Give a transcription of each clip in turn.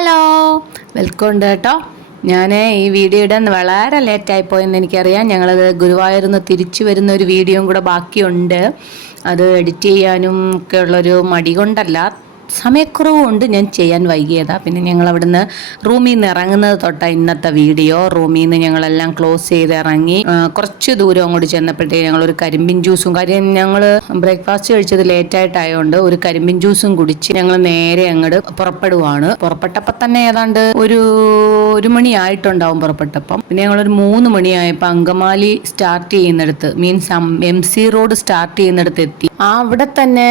Hello, welcome ഉണ്ട് കേട്ടോ. ഞാൻ ഈ വീഡിയോ ഇടാൻ വളരെ ലേറ്റായിപ്പോയെന്ന് എനിക്കറിയാം. ഞങ്ങളത് ഗുരുവായൂരിൽ നിന്ന് തിരിച്ചു വരുന്ന ഒരു വീഡിയോയും കൂടെ ബാക്കിയുണ്ട്. അത് എഡിറ്റ് ചെയ്യാനും ഒക്കെ ഉള്ളൊരു മടി കൊണ്ടല്ല, സമയക്കുറവുകൊണ്ട് ഞാൻ ചെയ്യാൻ വൈകിയതാണ്. പിന്നെ ഞങ്ങൾ അവിടുന്ന് റൂമിൽ നിന്ന് ഇറങ്ങുന്നത് തൊട്ടാണ് ഇന്നത്തെ വീഡിയോ. റൂമിൽ നിന്ന് ഞങ്ങളെല്ലാം ക്ലോസ് ചെയ്ത് ഇറങ്ങി കുറച്ച് ദൂരം അങ്ങോട്ട് ചെന്നപ്പോഴത്തേക്ക് ഞങ്ങളൊരു കരിമ്പിൻ ജ്യൂസും, കാര്യം ഞങ്ങൾ ബ്രേക്ക്ഫാസ്റ്റ് കഴിച്ചത് ലേറ്റായിട്ടായതുകൊണ്ട് ഒരു കരിമ്പിൻ ജ്യൂസും കുടിച്ച് ഞങ്ങൾ നേരെ അങ്ങോട്ട് പുറപ്പെടുവാണ്. പുറപ്പെട്ടപ്പോൾ തന്നെ ഏതാണ്ട് ഒരു മണി ആയിട്ടുണ്ടാവും പുറപ്പെട്ടപ്പം. പിന്നെ ഞങ്ങളൊരു 3 മണിയായപ്പോൾ അങ്കമാലി സ്റ്റാർട്ട് ചെയ്യുന്നിടത്ത്, മീൻസ് MC റോഡ് സ്റ്റാർട്ട് ചെയ്യുന്നിടത്ത് എത്തി. അവിടെ തന്നെ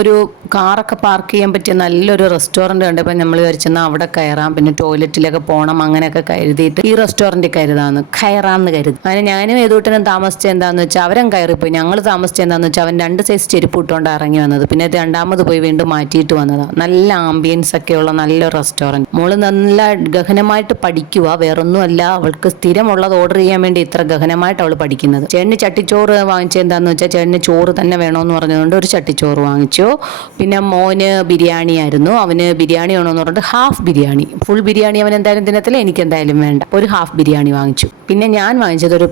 ഒരു കാറൊക്കെ പാർക്ക് ചെയ്യാൻ പറ്റിയ നല്ലൊരു റെസ്റ്റോറൻറ്റ് കണ്ടപ്പോൾ നമ്മൾ വിചാരിച്ചെന്നാൽ അവിടെ കയറാം, പിന്നെ ടോയ്ലറ്റിലൊക്കെ പോകണം, അങ്ങനെയൊക്കെ കരുതിയിട്ട് ഈ റെസ്റ്റോറൻറ്റിൽ കയറാമെന്ന് കരുതി. അങ്ങനെ ഞാനും ഏതൂട്ടനും താമസിച്ചത് എന്താണെന്ന് വെച്ചാൽ അവരും കയറിപ്പോയി. ഞങ്ങൾ താമസിച്ചത് എന്താണെന്ന് വെച്ചാൽ അവൻ 2 സൈസ് ചെരുപ്പ് ഇട്ടുകൊണ്ട് ഇറങ്ങി വന്നത്. പിന്നെ രണ്ടാമത് പോയി വീണ്ടും മാറ്റിയിട്ട് വന്നതാണ്. നല്ല ആംബിയൻസ് ഒക്കെയുള്ള നല്ലൊരു റെസ്റ്റോറൻറ്റ്. മോള് നല്ല ഗഹനമായിട്ട് പഠിക്കുക, വേറൊന്നുമല്ല, അവൾക്ക് സ്ഥിരമുള്ളത് ഓർഡർ ചെയ്യാൻ വേണ്ടി ഇത്ര ഗഹനമായിട്ട് അവൾ പഠിക്കുന്നത്. ചേട്ടന് ചട്ടിച്ചോറ് വാങ്ങിച്ചത് എന്താണെന്ന് വെച്ചാൽ ചേട്ടന് ചോറ് തന്നെ വേണമെന്ന് പറഞ്ഞതുകൊണ്ട് ഒരു ചട്ടിച്ചോറ് വാങ്ങിച്ചു. പിന്നെ മോന് ബിരിയാണി ആയിരുന്നു. അവന് ബിരിയാണി വേണമെന്ന് പറഞ്ഞിട്ട് ഹാഫ് ബിരിയാണി, ഫുൾ ബിരിയാണി അവൻ എന്തായാലും തിന്നത്തില്ല, എനിക്ക് എന്തായാലും വേണ്ട, ഒരു ഹാഫ് ബിരിയാണി വാങ്ങിച്ചു. പിന്നെ ഞാൻ വാങ്ങിച്ചത് ഒരു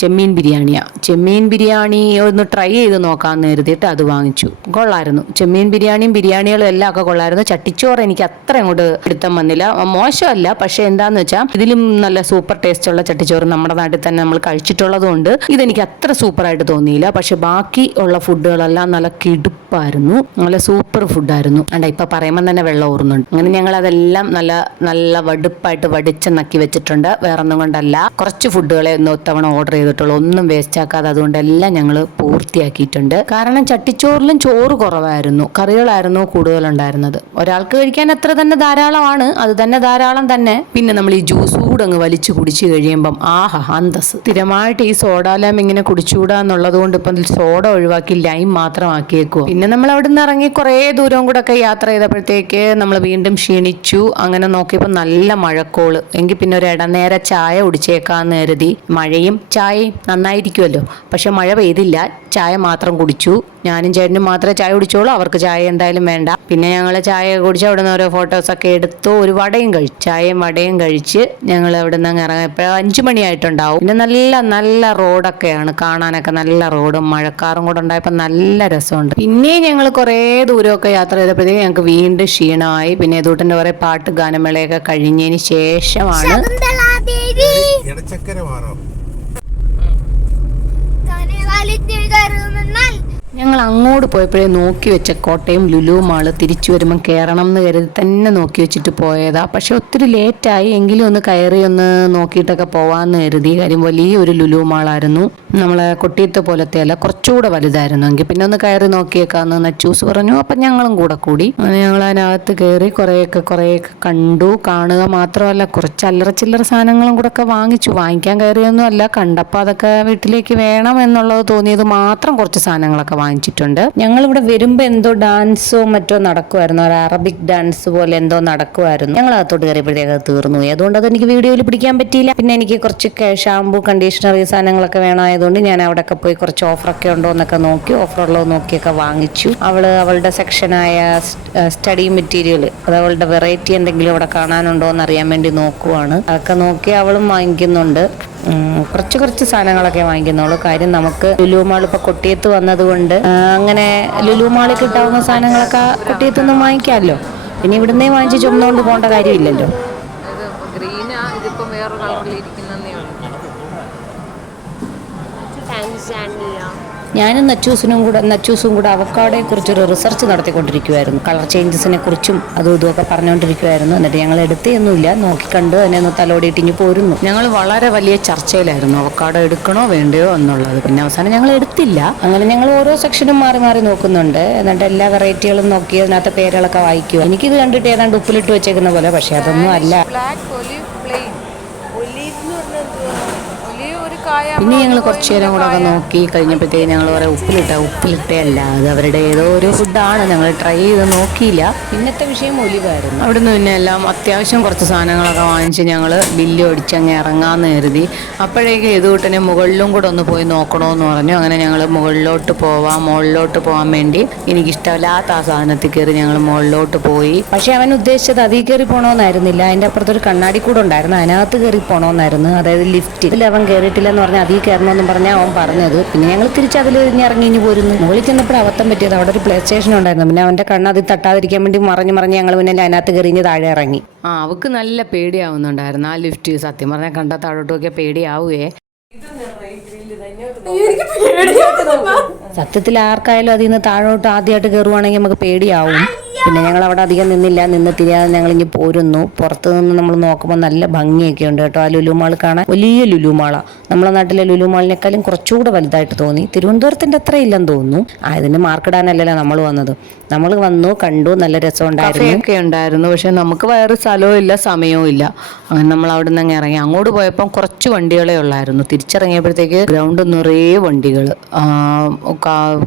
ചെമ്മീൻ ബിരിയാണിയാണ്. ചെമ്മീൻ ബിരിയാണി ഒന്ന് ട്രൈ ചെയ്ത് നോക്കാമെന്ന് കരുതിയിട്ട് അത് വാങ്ങിച്ചു. കൊള്ളായിരുന്നു, ചെമ്മീൻ ബിരിയാണികളും എല്ലാം ഒക്കെ കൊള്ളായിരുന്നു. ചട്ടിച്ചോറ് എനിക്ക് അത്ര അങ്ങോട്ട് പിടുത്തം വന്നില്ല, മോശമല്ല, പക്ഷെ എന്താന്ന് വെച്ചാൽ ഇതിലും നല്ല സൂപ്പർ ടേസ്റ്റ് ഉള്ള ചട്ടിച്ചോറ് നമ്മുടെ നാട്ടിൽ തന്നെ നമ്മൾ കഴിച്ചിട്ടുള്ളത് കൊണ്ട് ഇതെനിക്ക് അത്ര സൂപ്പറായിട്ട് തോന്നിയില്ല. പക്ഷെ ബാക്കി ഉള്ള ഫുഡുകളെല്ലാം നല്ല കിടുപ്പായിരുന്നു, നല്ല സൂപ്പർ ഫുഡായിരുന്നു. ഇപ്പൊ പറയുമ്പോൾ തന്നെ വെള്ളം ഊറുന്നുണ്ട്. അങ്ങനെ ഞങ്ങൾ അതെല്ലാം നല്ല വടുപ്പായിട്ട് വടിച്ചെന്നക്കി വെച്ചിട്ടുണ്ട്. വേറൊന്നും കൊണ്ടല്ല, കുറച്ച് ഫുഡുകളെ ഒത്തവണ ഓർഡർ ചെയ്തിട്ടുള്ളൂ, ഒന്നും വേസ്റ്റ് ആക്കാതെ. അതുകൊണ്ടെല്ലാം ഞങ്ങൾ പൂർത്തിയാക്കിയിട്ടുണ്ട്. കാരണം ചട്ടിച്ചോറിലും ചോറ് കുറവായിരുന്നു, കറികളായിരുന്നു കൂടുതലുണ്ടായിരുന്നത്. ഒരാൾക്ക് കഴിക്കാൻ അത്ര തന്നെ ധാരാളമാണ്, അത് തന്നെ ധാരാളം തന്നെ. പിന്നെ നമ്മൾ ഈ ജ്യൂസ് കൂടെ അങ്ങ് വലിച്ചു കുടിച്ചു കഴിയുമ്പം ആഹാ അന്തസ്. സ്ഥിരമായിട്ട് ഈ സോഡാലാം ഇങ്ങനെ കുടിച്ചുകൂടാ എന്നുള്ളത് കൊണ്ട് ഇപ്പം സോഡ ഒഴിവാക്കി ലൈം മാത്രം ആക്കിയേക്കുവോ. പിന്നെ നമ്മൾ അവിടെ നിന്ന് ഇറങ്ങി കുറേ ദൂരം കൂടെ ഒക്കെ യാത്ര ചെയ്തപ്പോഴത്തേക്ക് നമ്മൾ വീണ്ടും ക്ഷീണിച്ചു. അങ്ങനെ നോക്കിയപ്പോൾ നല്ല മഴക്കോള്. എങ്കിൽ പിന്നെ ഒരു ഇടനേര ചായ കുടിച്ചേക്കാന്ന് കരുതി. മഴയും ചായയും നന്നായിരിക്കുമല്ലോ, പക്ഷെ മഴ പെയ്തില്ല, ചായ മാത്രം കുടിച്ചു. ഞാനും ചേട്ടനും മാത്രമേ ചായ കുടിച്ചോളൂ, അവർക്ക് ചായ എന്തായാലും വേണ്ട. പിന്നെ ഞങ്ങൾ ചായ കുടിച്ച് അവിടെ നിന്ന് ഓരോ ഫോട്ടോസൊക്കെ എടുത്തു. ഒരു വടയും കഴിച്ചു, ചായയും വടയും കഴിച്ച് ഞങ്ങൾ അവിടെ നിന്ന് ഇറങ്ങിയപ്പോൾ 5 മണിയായിട്ടുണ്ടാവും. പിന്നെ നല്ല റോഡൊക്കെയാണ് കാണാനൊക്കെ, നല്ല റോഡും മഴക്കാറും കൂടെ ഉണ്ടായപ്പോൾ നല്ല രസമുണ്ട്. പിന്നെയും ഞങ്ങൾ കുറേ ദൂരമൊക്കെ യാത്ര ചെയ്തപ്പോഴത്തേക്ക് ഞങ്ങൾക്ക് വീണ്ടും ക്ഷീണമായി. പിന്നെ ഏതൂട്ടൻ്റെ കുറേ പാട്ട് ഗാനമേളയൊക്കെ കഴിഞ്ഞതിന് ശേഷമാണ് ഞങ്ങൾ അങ്ങോട്ട് പോയപ്പോഴേ നോക്കി വെച്ച കോട്ടയം ലുലു മാള് തിരിച്ചു വരുമ്പം കയറണം എന്ന് കരുതി തന്നെ നോക്കി വെച്ചിട്ട് പോയതാ. പക്ഷെ ഒത്തിരി ലേറ്റായി, എങ്കിലും ഒന്ന് കയറി ഒന്ന് നോക്കിയിട്ടൊക്കെ പോവാന്ന് കരുതി. കാര്യം വലിയൊരു ലുലു മാളായിരുന്നു, നമ്മളെ കൊട്ടിയത്തെ പോലത്തെ അല്ല, കുറച്ചുകൂടെ വലുതായിരുന്നു. എങ്കിൽ പിന്നെ ഒന്ന് കയറി നോക്കിയേക്കാന്ന് നച്ചൂസ് പറഞ്ഞു. അപ്പം ഞങ്ങളും കൂടെ കൂടി. ഞങ്ങൾ അതിനകത്ത് കയറി കുറേയൊക്കെ കണ്ടു. കാണുക മാത്രമല്ല, കുറച്ച് അല്ലറ ചില്ലറ സാധനങ്ങളും കൂടെ ഒക്കെ വാങ്ങിച്ചു. വാങ്ങിക്കാൻ കയറിയൊന്നും അല്ല, കണ്ടപ്പോൾ അതൊക്കെ വീട്ടിലേക്ക് വേണം എന്നുള്ളത് തോന്നിയത് മാത്രം കുറച്ച് സാധനങ്ങളൊക്കെ വാങ്ങിച്ചിട്ടുണ്ട്. ഞങ്ങളിവിടെ വരുമ്പോൾ എന്തോ ഡാൻസോ മറ്റോ നടക്കുമായിരുന്നു, ഒരു അറബിക് ഡാൻസ് പോലെ എന്തോ നടക്കുമായിരുന്നു. ഞങ്ങൾ അകത്തോട്ട് കയറിയപ്പോഴത്തേക്ക് തീർന്നു പോയി. അതുകൊണ്ട് അത് എനിക്ക് വീഡിയോയിൽ പിടിക്കാൻ പറ്റിയില്ല. പിന്നെ എനിക്ക് കുറച്ച് ഷാമ്പു, കണ്ടീഷണർ, ഈ സാധനങ്ങളൊക്കെ വേണമായതുകൊണ്ട് ഞാൻ അവിടെയൊക്കെ പോയി കുറച്ച് ഓഫറൊക്കെ ഉണ്ടോ എന്നൊക്കെ നോക്കി, ഓഫറുള്ളത് നോക്കിയൊക്കെ വാങ്ങിച്ചു. അവളുടെ സെക്ഷനായ സ്റ്റഡി മെറ്റീരിയൽ, അത് അവളുടെ വെറൈറ്റി എന്തെങ്കിലും അവിടെ കാണാനുണ്ടോ എന്ന് അറിയാൻ വേണ്ടി നോക്കുവാണ്. അതൊക്കെ നോക്കി അവളും വാങ്ങിക്കുന്നുണ്ട്. കുറച്ച് സാധനങ്ങളൊക്കെ വാങ്ങിക്കുന്നുള്ളൂ. കാര്യം നമുക്ക് ലുലു മാൾ ഇപ്പൊ കൊട്ടിയത്ത് വന്നതുകൊണ്ട് അങ്ങനെ ലുലു മാളിൽ കിട്ടാവുന്ന സാധനങ്ങളൊക്കെ കൊട്ടിയത്തൊന്നും വാങ്ങിക്കാമല്ലോ. പിന്നെ ഇവിടുന്നേ വാങ്ങിച്ച് ചുമന്നുകൊണ്ട് പോകേണ്ട കാര്യമില്ലല്ലോ. ഞാനും നച്ചൂസും കൂടെ അവക്കാടോയെ കുറിച്ചൊരു റിസർച്ച് നടത്തിക്കൊണ്ടിരിക്കുമായിരുന്നു. കളർ ചേഞ്ചസിനെ കുറിച്ചും അതും ഇതുമൊക്കെ പറഞ്ഞുകൊണ്ടിരിക്കുമായിരുന്നു. എന്നിട്ട് ഞങ്ങൾ എടുത്തൊന്നുമില്ല, നോക്കിക്കണ്ട് തന്നെ ഒന്ന് തലോടിയിട്ട് ഇനി പോരുന്നു. ഞങ്ങൾ വളരെ വലിയ ചർച്ചയിലായിരുന്നു, അവക്കാടോ എടുക്കണോ വേണ്ടയോ എന്നുള്ളത്. പിന്നെ അവസാനം ഞങ്ങൾ എടുത്തില്ല. അങ്ങനെ ഞങ്ങൾ ഓരോ സെക്ഷനും മാറി നോക്കുന്നുണ്ട്. എന്നിട്ട് എല്ലാ വെറൈറ്റികളും നോക്കി അതിനകത്ത് പേരുകളൊക്കെ വായിക്കുക. എനിക്കിത് കണ്ടിട്ട് ഏതാണ്ട് ഉപ്പിലിട്ട് വെച്ചേക്കുന്ന പോലെ, പക്ഷെ അതൊന്നും അല്ല. പിന്നെ ഞങ്ങൾ കുറച്ചു നേരം കൂടെ ഒക്കെ നോക്കി കഴിഞ്ഞപ്പോഴത്തേക്ക് ഞങ്ങൾ പറയാം ഉപ്പിലിട്ടേ അല്ല, അത് അവരുടെ ഏതോ ഒരു ഫുഡാണ്, ഞങ്ങൾ ട്രൈ ചെയ്ത് നോക്കിയില്ല. പിന്നത്തെ വിഷയം ഒലിവായിരുന്നു. അവിടെ നിന്ന് പിന്നെ എല്ലാം അത്യാവശ്യം കുറച്ച് സാധനങ്ങളൊക്കെ വാങ്ങിച്ച് ഞങ്ങൾ ബില്ല് ഒടിച്ചങ്ങ് ഇറങ്ങാമെന്ന് കരുതി. അപ്പോഴേക്കും ഇതുകൂട്ടനെ മുകളിലും കൂടെ ഒന്ന് പോയി നോക്കണമെന്ന് പറഞ്ഞു. അങ്ങനെ ഞങ്ങൾ മുകളിലോട്ട് പോകാൻ വേണ്ടി എനിക്കിഷ്ടമില്ലാത്ത ആ സാധനത്തിൽ കയറി ഞങ്ങൾ മുകളിലോട്ട് പോയി. പക്ഷെ അവൻ ഉദ്ദേശിച്ചത് അതിൽ കയറി പോകണമെന്നായിരുന്നില്ല, അതിൻ്റെ അപ്പുറത്തൊരു കണ്ണാടി കൂടെ ഉണ്ടായിരുന്നു, അതിനകത്ത് കയറി പോകണമെന്നായിരുന്നു. അതായത് ലിഫ്റ്റിൽ അവൻ കയറിയിട്ടില്ലെന്ന് പറഞ്ഞാൽ അതിൽ കയറണമെന്നും പറഞ്ഞാൽ അവൻ പറഞ്ഞത്. പിന്നെ ഞങ്ങൾ തിരിച്ച് അതിൽ ഇറങ്ങി പോരുന്നു. മുകളിൽ ചെന്നപ്പോൾ അബദ്ധം പറ്റിയത് അവിടെ ഒരു പ്ലേ സ്റ്റേഷൻ ഉണ്ടായിരുന്നു. പിന്നെ അവൻ്റെ കണ്ണ് അതിൽ തട്ടാതിരിക്കാൻ വേണ്ടി മറിഞ്ഞ് ഞങ്ങൾ പിന്നെ അതിനകത്ത് കയറിഞ്ഞ് താഴെ ഇറങ്ങി. അവൾക്ക് നല്ല പേടിയാവുന്നുണ്ടായിരുന്നു ആ ലിഫ്റ്റ്. സത്യം പറഞ്ഞാൽ കണ്ട താഴോട്ട് നോക്കിയാൽ പേടിയാവുകയെ. സത്യത്തിൽ ആർക്കായാലും അതിൽ നിന്ന് താഴോട്ട് ആദ്യമായിട്ട് കയറുവാണെങ്കിൽ നമുക്ക് പേടിയാവും. പിന്നെ ഞങ്ങൾ അവിടെ അധികം നിന്ന് തിരിയാതെ ഞങ്ങൾ ഇനി പോരുന്നു. പുറത്തു നിന്ന് നമ്മൾ നോക്കുമ്പോൾ നല്ല ഭംഗിയൊക്കെ ഉണ്ട് കേട്ടോ. ആ ലുലുമാൾ കാണാൻ വലിയ ലുലുമാളാണ്. നമ്മളെ നാട്ടിലെ ലുലുമാളിനേക്കാളും കുറച്ചുകൂടെ വലുതായിട്ട് തോന്നി. തിരുവനന്തപുരത്തിൻ്റെ അത്ര ഇല്ലെന്ന് തോന്നുന്നു. അതിന് മാർക്കിടാനല്ലല്ലോ നമ്മൾ വന്നത്. നമ്മൾ വന്നു കണ്ടു, നല്ല രസമുണ്ടായിരുന്നു. പക്ഷെ നമുക്ക് വേറെ സ്ഥലവും ഇല്ല സമയവും ഇല്ല. അങ്ങനെ നമ്മൾ അവിടെ നിന്ന് ഇറങ്ങി. അങ്ങോട്ട് പോയപ്പം കുറച്ച് വണ്ടികളെ ഉള്ളായിരുന്നു. തിരിച്ചിറങ്ങിയപ്പോഴത്തേക്ക് ഗ്രൗണ്ട് നിറയെ വണ്ടികൾ.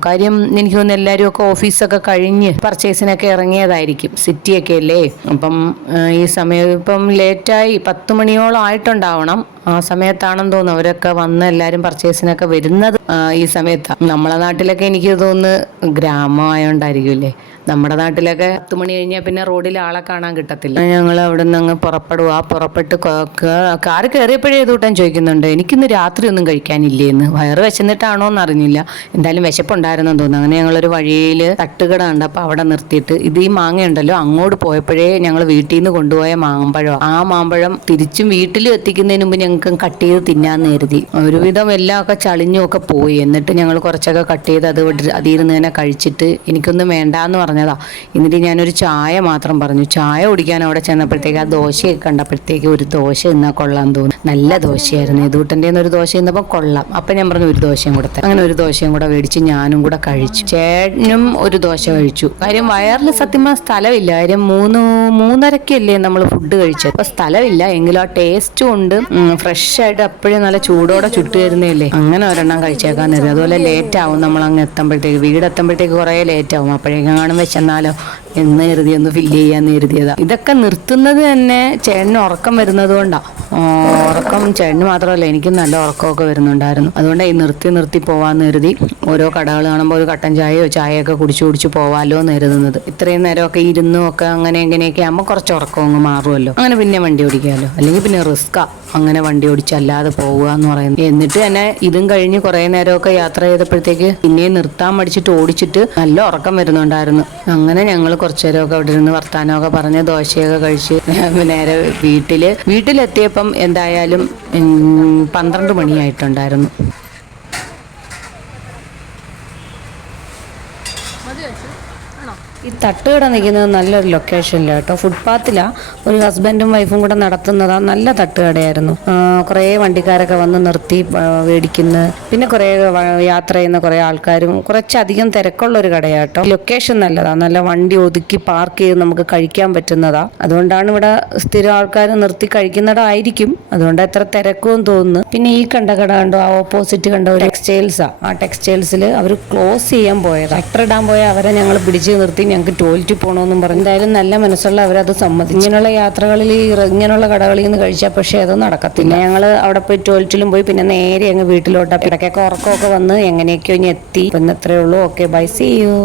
കാര്യം എനിക്ക് തോന്നുന്നു എല്ലാവരും ഒക്കെ ഓഫീസൊക്കെ കഴിഞ്ഞ് പർച്ചേസിനൊക്കെ ഇറങ്ങിയതായിരിക്കും. സിറ്റിയൊക്കെ അല്ലേ. അപ്പം ഈ സമയം ഇപ്പം ലേറ്റായി 10 മണിയോളം ആയിട്ടുണ്ടാവണം. ആ സമയത്താണെന്ന് തോന്നുന്നു അവരൊക്കെ വന്ന് എല്ലാവരും പർച്ചേസിനൊക്കെ വരുന്നത് ഈ സമയത്താണ്. നമ്മളെ നാട്ടിലൊക്കെ എനിക്ക് തോന്നുന്നു ഗ്രാമമായോണ്ടായിരിക്കുമല്ലേ. നമ്മുടെ നാട്ടിലൊക്കെ 10 മണി കഴിഞ്ഞാൽ പിന്നെ റോഡിൽ ആളെ കാണാൻ കിട്ടത്തില്ല. ഞങ്ങൾ അവിടെ നിന്ന് അങ്ങ് പുറപ്പെട്ട് കാറ് കയറിയപ്പോഴേ ഇതുകൂട്ടം ചോദിക്കുന്നുണ്ട്, എനിക്കിന്ന് രാത്രി ഒന്നും കഴിക്കാനില്ലേന്ന്. വയറ് വിശന്നിട്ടാണോ എന്ന് അറിഞ്ഞില്ല, എന്തായാലും വിശപ്പുണ്ടായിരുന്നെന്ന് തോന്നുന്നു. അങ്ങനെ ഞങ്ങളൊരു വഴിയിൽ തട്ടുകട ഉണ്ട്. അപ്പോൾ അവിടെ നിർത്തിയിട്ട് ഈ മാങ്ങയുണ്ടല്ലോ, അങ്ങോട്ട് പോയപ്പോഴേ ഞങ്ങൾ വീട്ടിൽ നിന്ന് കൊണ്ടുപോയ മാമ്പഴം, ആ മാമ്പഴം തിരിച്ചും വീട്ടിലും എത്തിക്കുന്നതിന് മുമ്പ് ഞങ്ങൾക്ക് കട്ട് ചെയ്ത് തിന്നാന്ന് കരുതി. ഒരുവിധം എല്ലാം ഒക്കെ ചളിഞ്ഞും ഒക്കെ പോയി. എന്നിട്ട് ഞങ്ങൾ കുറച്ചൊക്കെ കട്ട് ചെയ്ത് അതിൽ നിന്ന് തന്നെ കഴിച്ചിട്ട് എനിക്കൊന്നും വേണ്ടാന്ന് പറഞ്ഞതാ. എന്നിട്ട് ഞാനൊരു ചായ മാത്രം പറഞ്ഞു. ചായ കുടിക്കാൻ അവിടെ ചെന്നപ്പോഴത്തേക്ക് ആ ദോശയൊക്കെ കണ്ടപ്പോഴത്തേക്ക് ഒരു ദോശ തിന്നാൽ കൊള്ളാൻ തോന്നി. നല്ല ദോശയായിരുന്നു. ഇതൂട്ടൻ്റെ ഒരു ദോശ തിന്നപ്പോൾ കൊള്ളാം. അപ്പം ഞാൻ പറഞ്ഞു ഒരു ദോശയും കൂടെ. അങ്ങനെ ഒരു ദോശയും കൂടെ മേടിച്ച് ഞാനും കൂടെ കഴിച്ചു. ചേട്ടനും ഒരു ദോശ കഴിച്ചു. കാര്യം വയറിൽ സത്യം സ്ഥലമില്ല. കാര്യം 3:30-ക്കല്ലേ നമ്മൾ ഫുഡ് കഴിച്ചത്. അപ്പോൾ സ്ഥലമില്ല, എങ്കിലും ആ ടേസ്റ്റും ഉണ്ട്. ഫ്രഷ് ആയിട്ട് അപ്പോഴും നല്ല ചൂടോടെ ചുട്ടു തരുന്നതല്ലേ. അങ്ങനെ ഒരെണ്ണം കഴിച്ചേക്കാൻ തരും. അതുപോലെ ലേറ്റ് ആവും നമ്മൾ അങ്ങ് എത്തുമ്പോഴത്തേക്ക്. വീടെത്തുമ്പോഴത്തേക്ക് കുറേ ലേറ്റ് ആവും. അപ്പോഴേക്കും കാണുമ്പോൾ ചെന്നാലോ എന്ന് കരുതി ഒന്ന് ഫില്ല് ചെയ്യാന്ന് കരുതിയതാ. ഇതൊക്കെ നിർത്തുന്നത് തന്നെ ചേട്ടന് ഉറക്കം വരുന്നത് കൊണ്ടാ. ഉറക്കം ചേട്ടന് മാത്രമല്ല എനിക്കും നല്ല ഉറക്കമൊക്കെ വരുന്നുണ്ടായിരുന്നു. അതുകൊണ്ടാണ് ഈ നിർത്തി പോവാന്ന് കരുതി ഓരോ കടകൾ കാണുമ്പോൾ ഒരു കട്ടൻ ചായയൊക്കെ കുടിച്ചു പോവാലോ എന്ന് കരുതുന്നത്. ഇത്രയും നേരമൊക്കെ ഇരുന്നും ഒക്കെ അങ്ങനെ എങ്ങനെയൊക്കെ ആകുമ്പോൾ കുറച്ച് ഉറക്കം അങ്ങ് മാറുമല്ലോ. അങ്ങനെ പിന്നെ വണ്ടി ഓടിക്കാമല്ലോ. അല്ലെങ്കിൽ പിന്നെ റിസ്ക്കാ അങ്ങനെ വണ്ടി ഓടിച്ചല്ലാതെ പോവുക എന്ന് പറയുന്നത്. എന്നിട്ട് തന്നെ ഇതും കഴിഞ്ഞ് കുറേ നേരമൊക്കെ യാത്ര ചെയ്തപ്പോഴത്തേക്ക് പിന്നെയും നിർത്താൻ മടിച്ചിട്ട് ഓടിച്ചിട്ട് നല്ല ഉറക്കം വരുന്നുണ്ടായിരുന്നു. അങ്ങനെ ഞങ്ങൾ കുറച്ചു നേരമൊക്കെ അവിടെ ഇരുന്ന് വർത്താനമൊക്കെ പറഞ്ഞ് ദോശയൊക്കെ കഴിച്ച് നേരെ വീട്ടിലെത്തിയപ്പം എന്തായാലും 12 മണിയായിട്ടുണ്ടായിരുന്നു. ഈ തട്ടുകട നിൽക്കുന്നത് നല്ലൊരു ലൊക്കേഷനില്ല കേട്ടോ. ഫുട്പാത്തിലാണ്. ഒരു ഹസ്ബൻഡും വൈഫും കൂടെ നടത്തുന്നതാണ്. നല്ല തട്ടുകടയായിരുന്നു. കുറേ വണ്ടിക്കാരൊക്കെ വന്ന് നിർത്തി മേടിക്കുന്നു. പിന്നെ കുറേ യാത്ര ചെയ്യുന്ന കുറേ ആൾക്കാരും, കുറച്ചധികം തിരക്കുള്ളൊരു കടയാട്ടോ. ലൊക്കേഷൻ നല്ലതാണ്. നല്ല വണ്ടി ഒതുക്കി പാർക്ക് ചെയ്ത് നമുക്ക് കഴിക്കാൻ പറ്റുന്നതാണ്. അതുകൊണ്ടാണ് ഇവിടെ സ്ഥിരം ആൾക്കാർ നിർത്തി കഴിക്കുന്നിടമായിരിക്കും. അതുകൊണ്ട് എത്ര തിരക്കും തോന്നുന്നു. പിന്നെ ഈ കണ്ട കട കണ്ടോ, ആ ഓപ്പോസിറ്റ് കണ്ട ഒരു ടെക്സ്റ്റൈൽസാണ്. ആ ടെക്സ്റ്റൈൽസിൽ അവർ ക്ലോസ് ചെയ്യാൻ പോയത്. ഷട്ടർ ഇടാൻ പോയ അവരെ ഞങ്ങൾ പിടിച്ച് നിർത്തി ഞങ്ങൾക്ക് ടോയ്ലറ്റിൽ പോകണമെന്നും പറഞ്ഞു. എന്തായാലും നല്ല മനസ്സുള്ള അവരത് സമ്മതിച്ചു. ഇങ്ങനെയുള്ള യാത്രകളിൽ ഇങ്ങനെയുള്ള കടകളിൽ നിന്ന് കഴിച്ചാൽ പക്ഷേ അത് നടക്കത്തില്ല. ഞങ്ങൾ അവിടെ പോയി ടോയ്ലറ്റിലും പോയി പിന്നെ നേരെ അങ്ങ് വീട്ടിലോട്ട് ഇടയ്ക്കൊക്കെ ഉറക്കമൊക്കെ വന്ന് എങ്ങനെയൊക്കെയോ ഇനി എത്തി. ഇന്ന് ഇത്രയേ ഉള്ളൂ. Okay, bye, see U.